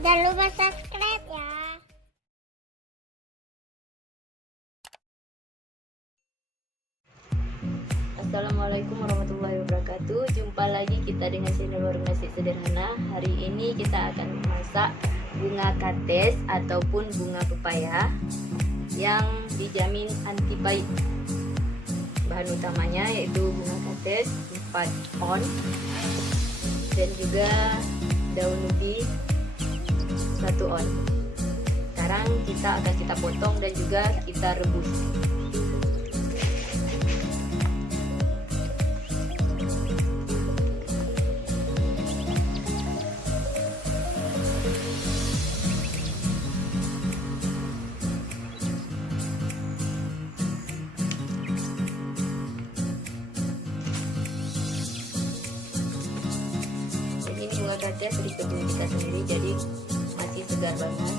Jangan lupa subscribe ya. Assalamualaikum warahmatullahi wabarakatuh. Jumpa lagi kita dengan channel Warung Nasi Sederhana. Hari ini kita akan memasak bunga kates ataupun bunga pepaya yang dijamin anti pahit. Bahan utamanya yaitu bunga kates 4 on dan juga daun ubi 1 on. Sekarang kita potong dan juga kita rebus. Ini bunga kates dari kebun kita sendiri, jadi masih segar banget.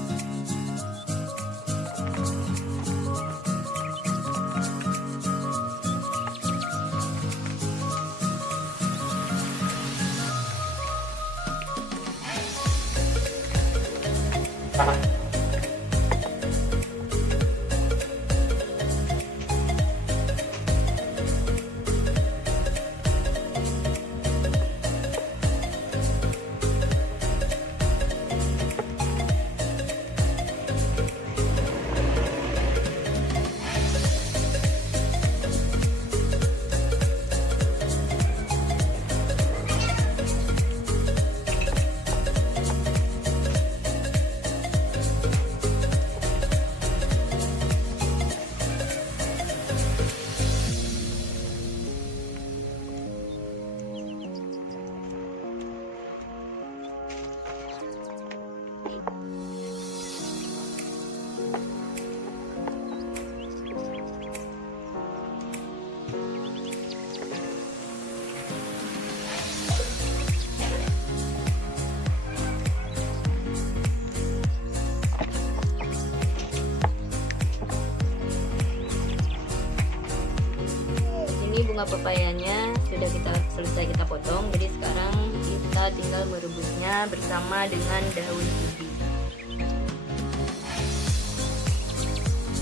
Bunga pepayanya sudah selesai kita potong, jadi sekarang kita tinggal merebusnya bersama dengan daun ubi.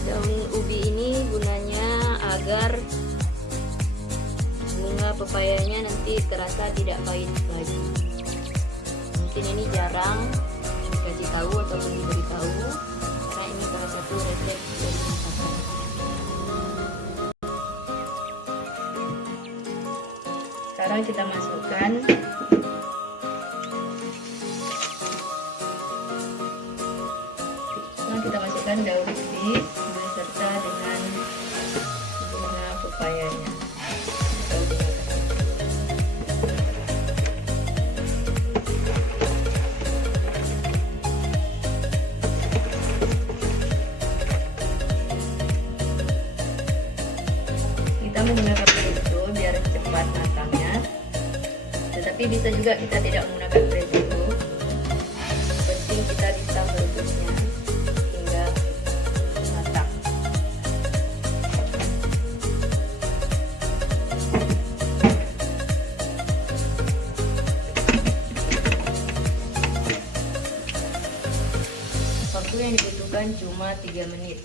Daun ubi ini gunanya agar bunga pepayanya nanti terasa tidak pahit lagi. Mungkin ini jarang dikasih tahu ataupun diberitahu, karena ini salah satu resep dari masakan. Sekarang kita masukkan daun ubi beserta dengan bunga pepayanya. Kita menggunakan presto biar cepat matangnya. Tetapi bisa juga kita tidak menggunakan presto. Penting kita bisa merebusnya hingga matang. Waktu yang dibutuhkan cuma 3 menit.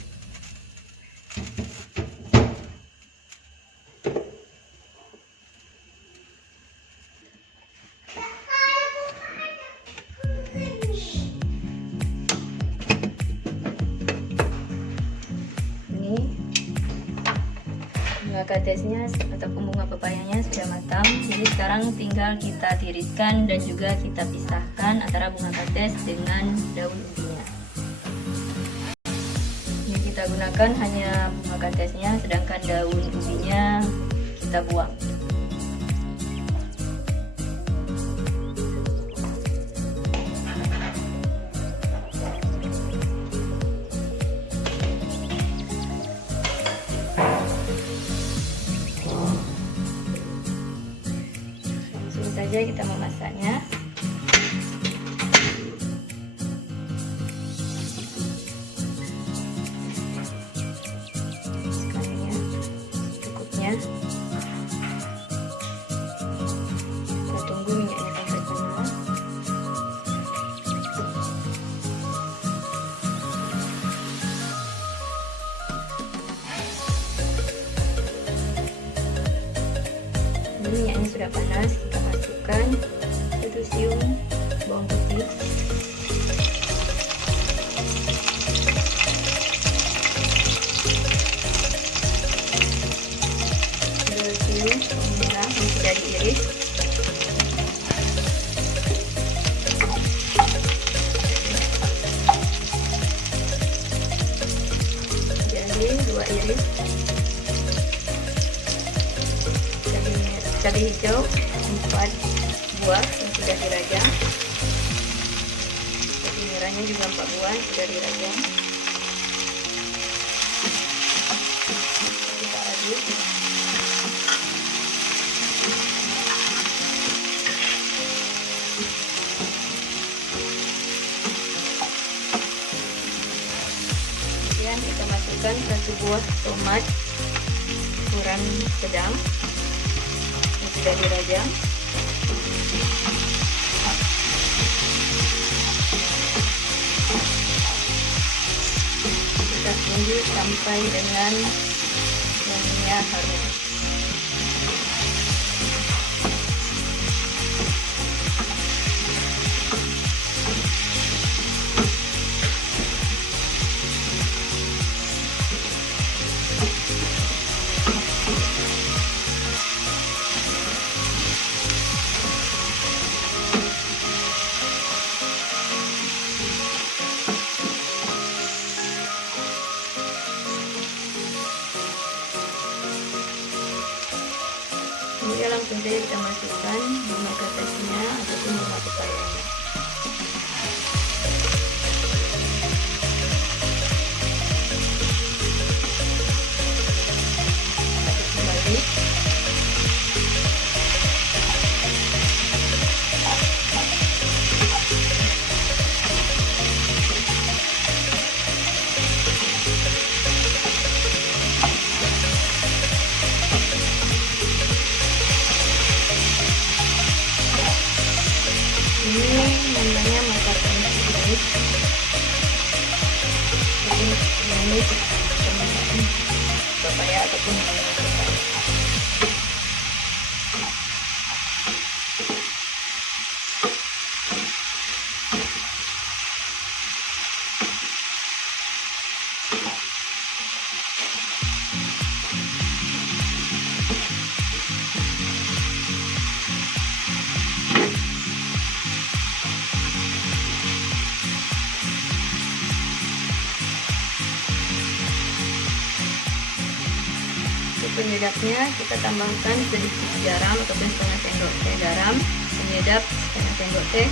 Bunga katesnya ataupun bunga pepayanya sudah matang, jadi sekarang tinggal kita tiriskan dan juga kita pisahkan antara bunga kates dengan daun ubinya. Ini kita gunakan hanya bunga katesnya, sedangkan daun ubinya kita buang. Saja kita memasaknya. Sekalinya cukupnya. Kita tunggu minyaknya sampai panas. sudah panas, kita masukkan 1 siung bawang putih, 2 siung bawang merah yang sudah diiris, 2 iris cabai hijau, 4 buah yang sudah dirajang, cabai merahnya juga 4 buah yang sudah dirajang. Kita aduk. Kemudian kita masukkan 1 buah tomat ukuran sedang yang sudah dirajang. Kita tunggu sampai dengan bumbunya harum. Kemudian langsung saja kita masukkan bunga katesnya ataupun bunga pepayanya. Aduk kembali. Ini namanya masakan Chinese. Jadi ini teman-teman pepaya ataupun bunga pepaya. Penyedapnya kita tambahkan sedikit garam ataupun setengah sendok teh garam, penyedap setengah sendok teh,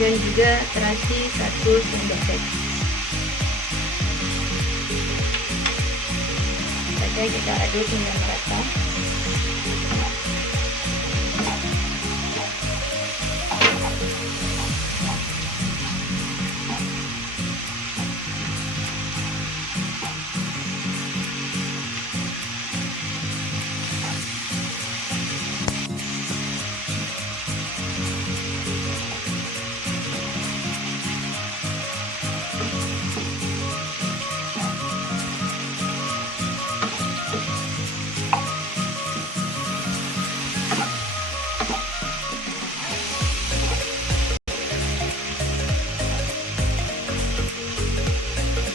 dan juga terasi 1 sendok teh. Saja kita aduk hingga merata.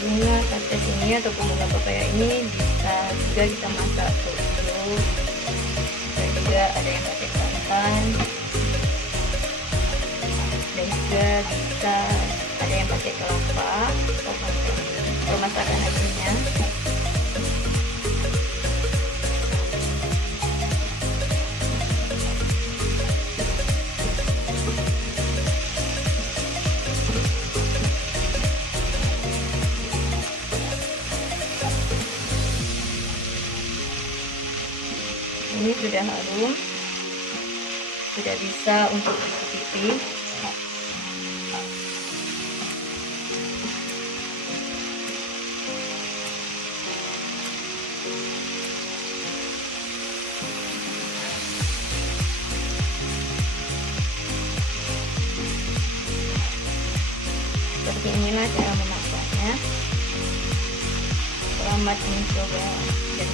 Bunga kates ini ataupun bunga pepaya ini bisa juga kita masak terus, dan juga ada yang pakai santan, dan juga bisa ada yang pakai kelapa untuk masakan aslinya. Ini sudah harum, sudah bisa untuk dicicipi. Seperti inilah cara memasaknya. Selamat mencoba dan